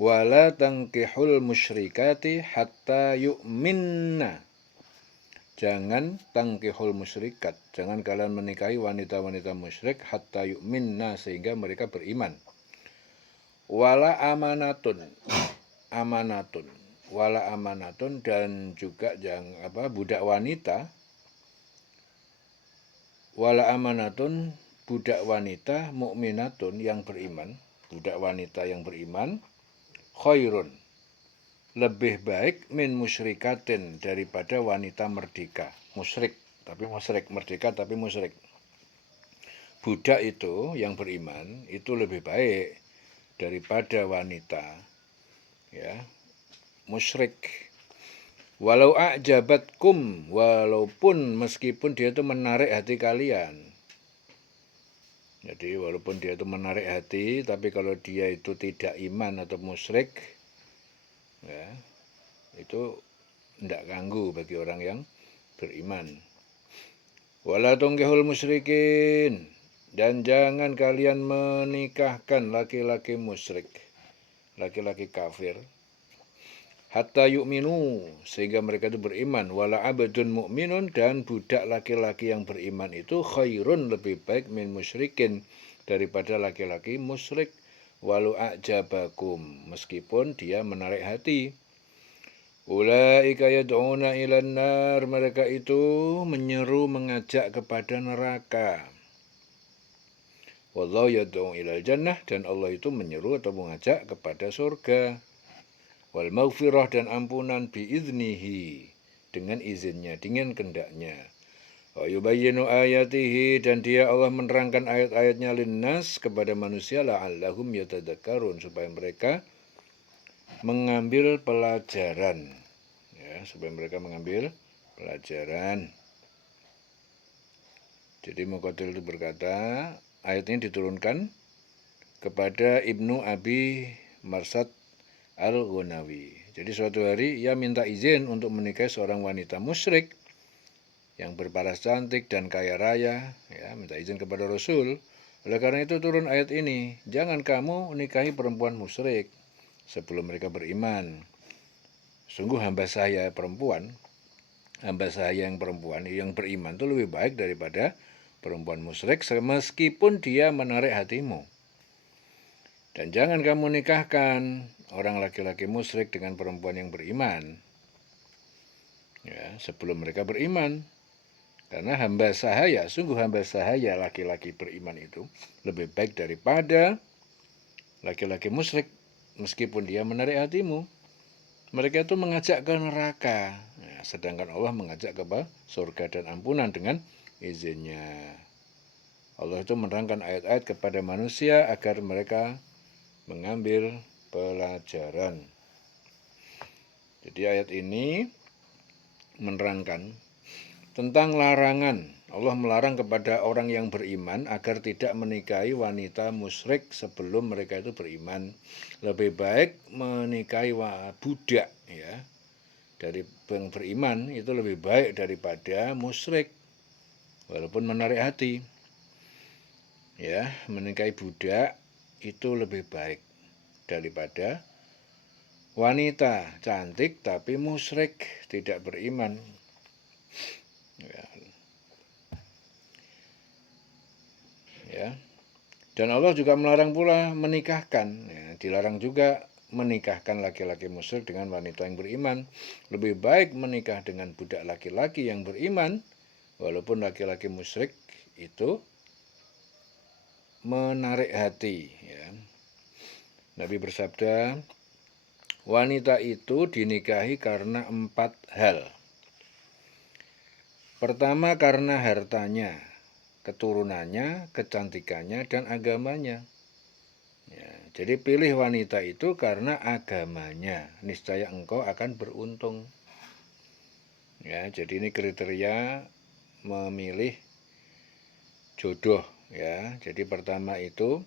Wala tankihul musyrikati hatta yu'minna. Jangan tangkihul musyrikat, jangan kalian menikahi wanita-wanita musyrik hatta yu'minna, sehingga mereka beriman. Wala amanatun, wala amanatun, dan juga budak wanita. Wala amanatun, budak wanita mukminatun, yang beriman, budak wanita yang beriman, khairun, lebih baik min musyrikatin, daripada wanita merdeka, musyrik merdeka tapi musyrik. Budak itu yang beriman itu lebih baik daripada wanita musyrik. Walau a'jabatkum, walaupun meskipun dia itu menarik hati kalian. Jadi walaupun dia itu menarik hati, tapi kalau dia itu tidak iman atau musyrik, itu tidak ganggu bagi orang yang beriman. Wala tungkihul musyrikin, dan jangan kalian menikahkan laki-laki musyrik, laki-laki kafir, hatta yu'minu, sehingga mereka itu beriman. Wala abdun mu'minun, dan budak laki-laki yang beriman itu khairun, lebih baik min musyrikin, daripada laki-laki musyrik. Walau a'jabakum, meskipun dia menarik hati. Ulaika yad'una ilan nar, mereka itu menyeru, mengajak kepada neraka. Wallahu yad'u ilal jannah, dan Allah itu menyeru atau mengajak kepada surga. Wal maghfirah, dan ampunan, biiznihi, dengan izinnya, dengan kehendaknya. Wa yubayyinu ayatihi, dan dia Allah menerangkan ayat-ayatnya linnas, kepada manusia, la'allahum yatadakkarun, supaya mereka mengambil pelajaran. Supaya mereka mengambil pelajaran. Jadi Muqatil itu berkata, ayat ini diturunkan kepada Ibnu Abi Marsad Al-Ghunawi. Jadi suatu hari ia minta izin untuk menikahi seorang wanita musyrik yang berparas cantik dan kaya raya, minta izin kepada Rasul. Oleh karena itu turun ayat ini, jangan kamu nikahi perempuan musyrik sebelum mereka beriman. Sungguh hamba saya yang perempuan yang beriman itu lebih baik daripada perempuan musyrik, meskipun dia menarik hatimu. Dan jangan kamu nikahkan orang laki-laki musyrik dengan perempuan yang beriman, sebelum mereka beriman. Karena sungguh hamba sahaya laki-laki beriman itu lebih baik daripada laki-laki musyrik, meskipun dia menarik hatimu. Mereka itu mengajak ke neraka, sedangkan Allah mengajak ke surga dan ampunan dengan izinnya. Allah itu menerangkan ayat-ayat kepada manusia agar mereka mengambil pelajaran. Jadi ayat ini menerangkan tentang larangan. Allah melarang kepada orang yang beriman agar tidak menikahi wanita musyrik sebelum mereka itu beriman. Lebih baik menikahi budak dari yang beriman itu lebih baik daripada musyrik walaupun menarik hati. Menikahi budak itu lebih baik daripada wanita cantik tapi musyrik, tidak beriman. Dan Allah juga melarang pula menikahkan, dilarang juga menikahkan laki-laki musyrik dengan wanita yang beriman. Lebih baik menikah dengan budak laki-laki yang beriman, walaupun laki-laki musyrik itu menarik hati. Nabi bersabda, wanita itu dinikahi karena 4 hal. Pertama, karena hartanya, keturunannya, kecantikannya, dan agamanya. Jadi pilih wanita itu karena agamanya, niscaya engkau akan beruntung. Jadi ini kriteria memilih jodoh. Jadi pertama itu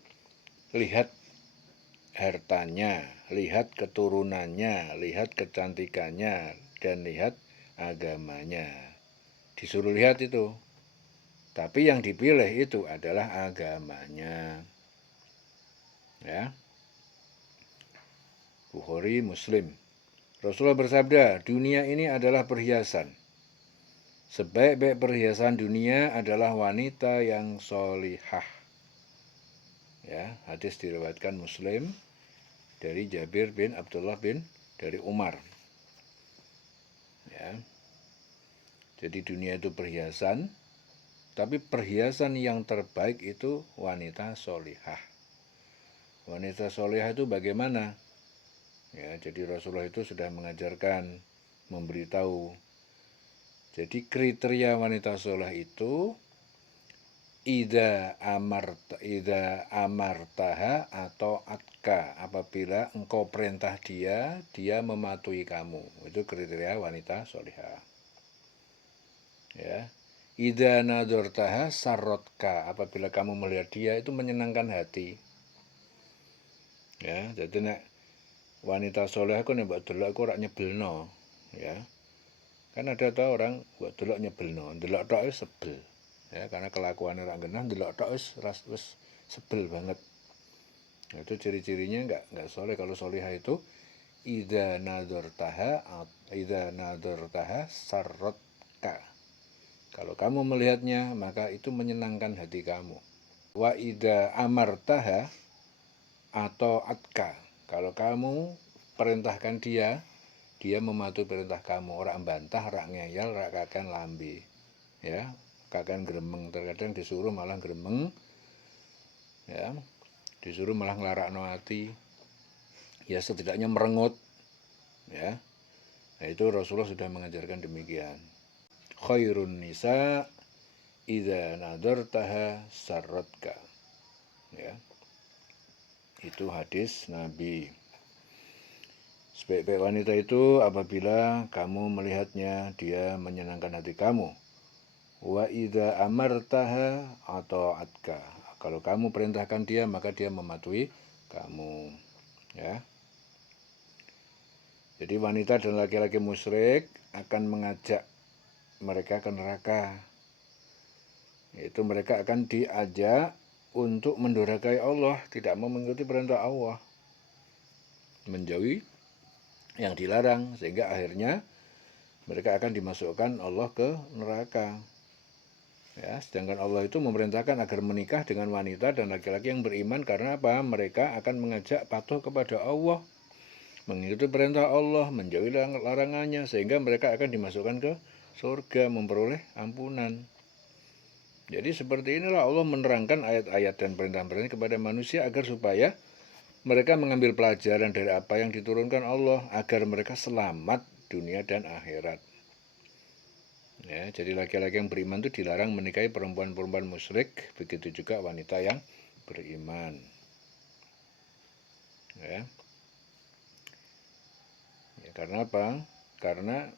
lihat hartanya, lihat keturunannya, lihat kecantikannya, dan lihat agamanya. Disuruh lihat itu. Tapi yang dipilih itu adalah agamanya. Bukhari, Muslim. Rasulullah bersabda, dunia ini adalah perhiasan. Sebaik-baik perhiasan dunia adalah wanita yang solihah. Ya, hadis diriwayatkan Muslim dari Jabir bin Abdullah bin dari Umar. Ya. Jadi dunia itu perhiasan, tapi perhiasan yang terbaik itu wanita solihah. Wanita solihah itu bagaimana? Ya, jadi Rasulullah itu sudah mengajarkan, memberitahu. Jadi kriteria wanita soleh itu ida amartaha atau atka, apabila engkau perintah dia mematuhi kamu. Itu kriteria wanita solihah. Ya. Ida nadortaha sarotka, apabila kamu melihat dia itu menyenangkan hati. Ya, jadi nek wanita soleh aku nek mbok delok aku ora nyebelno, ya. Kan ada tau orang buat delok nyebelno, delok tok wis sebel. Ya, karena kelakuannya ora genah, delok tok wis sebel banget. Nah, itu ciri-cirinya enggak soleh. Kalau solihah itu idza nadortaha sarrotka. Kalau kamu melihatnya, maka itu menyenangkan hati kamu. Wa idza amartaha atau atka. Kalau kamu perintahkan dia mematuhi perintah kamu, orang bantah, orang ngeyel, orang kakan lambe, ya, kakan gremeng. Terkadang disuruh malah gremeng, ya, disuruh malah ngelarakno hati, ya setidaknya merengut, ya. Nah, itu Rasulullah sudah mengajarkan demikian. Khairun nisa idza nadartaha sarratka, ya. Itu hadis Nabi. Sebaik-baik wanita itu apabila kamu melihatnya dia menyenangkan hati kamu. Wa idza amartaha atau atka. Kalau kamu perintahkan dia maka dia mematuhi kamu. Ya. Jadi wanita dan laki-laki musyrik akan mengajak mereka ke neraka. Yaitu mereka akan diajak untuk mendurhakai Allah, tidak mau mengikuti perintah Allah. Menjauhi yang dilarang, sehingga akhirnya mereka akan dimasukkan Allah ke neraka. Ya, sedangkan Allah itu memerintahkan agar menikah dengan wanita dan laki-laki yang beriman, karena apa? Mereka akan mengajak patuh kepada Allah, mengikuti perintah Allah, menjauhi larangannya, sehingga mereka akan dimasukkan ke surga, memperoleh ampunan. Jadi seperti inilah Allah menerangkan ayat-ayat dan perintah-perintah kepada manusia agar supaya mereka mengambil pelajaran dari apa yang diturunkan Allah agar mereka selamat dunia dan akhirat. Ya, jadi laki-laki yang beriman itu dilarang menikahi perempuan-perempuan musyrik, begitu juga wanita yang beriman. Ya. Ya, karena apa? Karena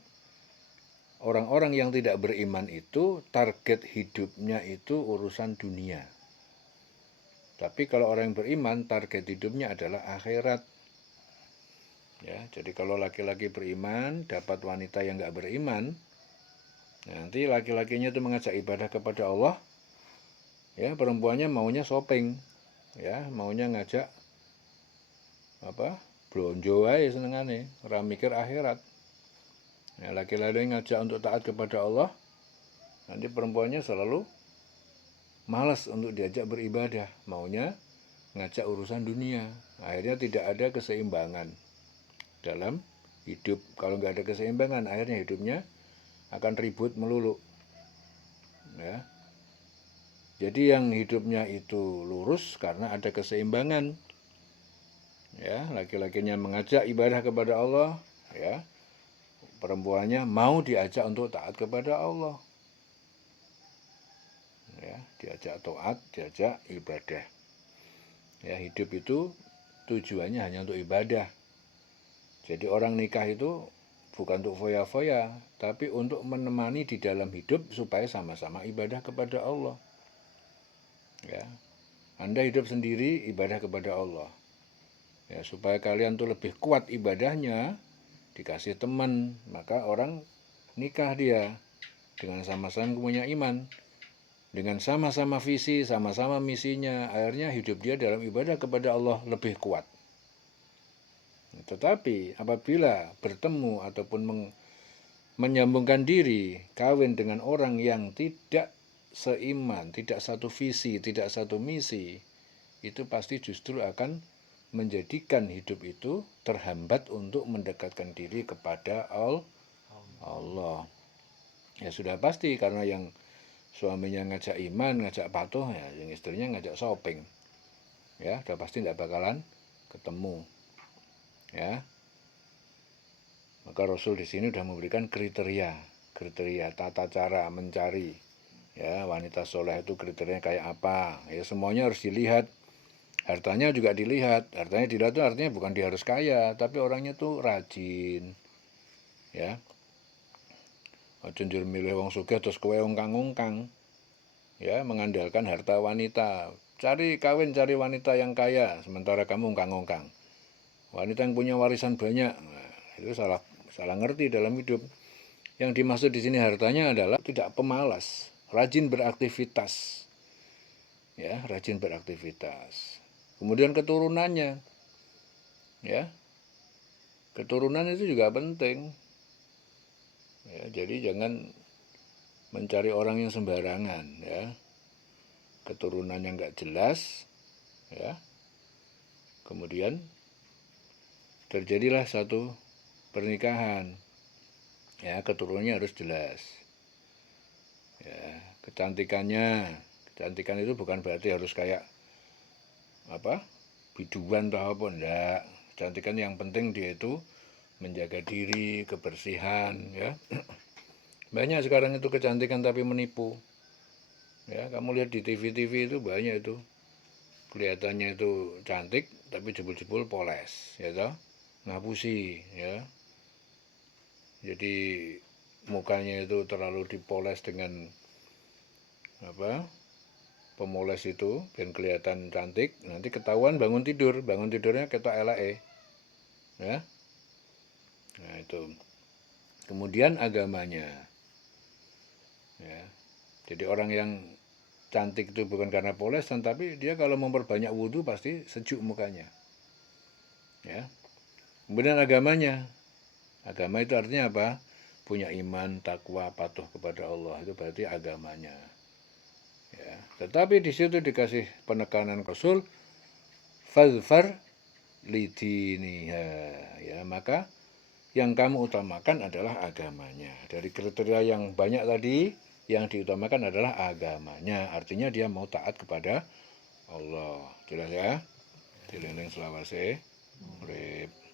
orang-orang yang tidak beriman itu target hidupnya itu urusan dunia. Tapi kalau orang yang beriman, target hidupnya adalah akhirat. Ya, jadi kalau laki-laki beriman dapat wanita yang nggak beriman, nanti laki-lakinya itu mengajak ibadah kepada Allah, ya perempuannya maunya shopping, ya maunya ngajak apa blonjo aja senengane, ora mikir akhirat. Ya, laki-laki ngajak untuk taat kepada Allah, nanti perempuannya selalu malas untuk diajak beribadah, maunya ngajak urusan dunia. Akhirnya tidak ada keseimbangan dalam hidup. Kalau nggak ada keseimbangan, akhirnya hidupnya akan ribut melulu. Ya. Jadi yang hidupnya itu lurus karena ada keseimbangan. Ya, laki-lakinya mengajak ibadah kepada Allah, ya. Perempuannya mau diajak untuk taat kepada Allah. Ya, diajak taat, diajak ibadah. Ya, hidup itu tujuannya hanya untuk ibadah. Jadi orang nikah itu bukan untuk foya-foya, tapi untuk menemani di dalam hidup supaya sama-sama ibadah kepada Allah. Ya, Anda hidup sendiri ibadah kepada Allah. Ya, supaya kalian tuh lebih kuat ibadahnya, dikasih teman, maka orang nikah dia dengan sama-sama punya iman, dengan sama-sama visi, sama-sama misinya, akhirnya hidup dia dalam ibadah kepada Allah lebih kuat. Tetapi apabila bertemu ataupun menyambungkan diri, kawin dengan orang yang tidak seiman, tidak satu visi, tidak satu misi, itu pasti justru akan menjadikan hidup itu terhambat untuk mendekatkan diri kepada Allah. Ya sudah pasti, karena yang suaminya ngajak iman, ngajak patuh, ya yang istrinya ngajak shopping. Ya, sudah pasti tidak bakalan ketemu. Ya. Maka Rasul di sini sudah memberikan kriteria tata cara mencari. Ya, wanita soleh itu kriterianya kayak apa? Ya semuanya harus dilihat. Hartanya juga dilihat. Hartanya dilihat itu artinya bukan dia harus kaya, tapi orangnya tuh rajin. Ya. Aja njur milih wong sugih terus kowe ungkang-ungkang. Ya, mengandalkan harta wanita. Cari wanita yang kaya, sementara kamu ungkang-ungkang. Wanita yang punya warisan banyak, nah, itu salah ngerti dalam hidup. Yang dimaksud di sini hartanya adalah tidak pemalas, rajin beraktivitas. Ya, rajin beraktivitas. Kemudian keturunannya. Ya. Keturunan itu juga penting. Ya, jadi jangan mencari orang yang sembarangan, ya. Keturunan yang enggak jelas, ya. Kemudian terjadilah satu pernikahan. Ya, keturunannya harus jelas. Ya, kecantikan itu bukan berarti harus kayak apa? Biduan atau apa, enggak. Kecantikan yang penting dia itu menjaga diri, kebersihan, ya. Banyak sekarang itu kecantikan tapi menipu. Ya, kamu lihat di TV-TV itu banyak itu. Kelihatannya itu cantik tapi jebul-jebul poles, ya toh? Ngapusi, ya. Jadi mukanya itu terlalu dipoles dengan apa? Pemoles itu biar kelihatan cantik, nanti ketahuan bangun tidurnya ketok eleke. Ya. Nah, itu. Kemudian agamanya. Ya. Jadi orang yang cantik itu bukan karena polesan, tapi dia kalau memperbanyak wudhu pasti sejuk mukanya. Ya. Kemudian agamanya. Agama itu artinya apa? Punya iman, takwa, patuh kepada Allah. Itu berarti agamanya. Ya. Tetapi di situ dikasih penekanan Rasul, fazfar lidiniha. Ya, maka yang kamu utamakan adalah agamanya. Dari kriteria yang banyak tadi, yang diutamakan adalah agamanya. Artinya dia mau taat kepada Allah. Jelas ya? Dileleng selawase. Urip.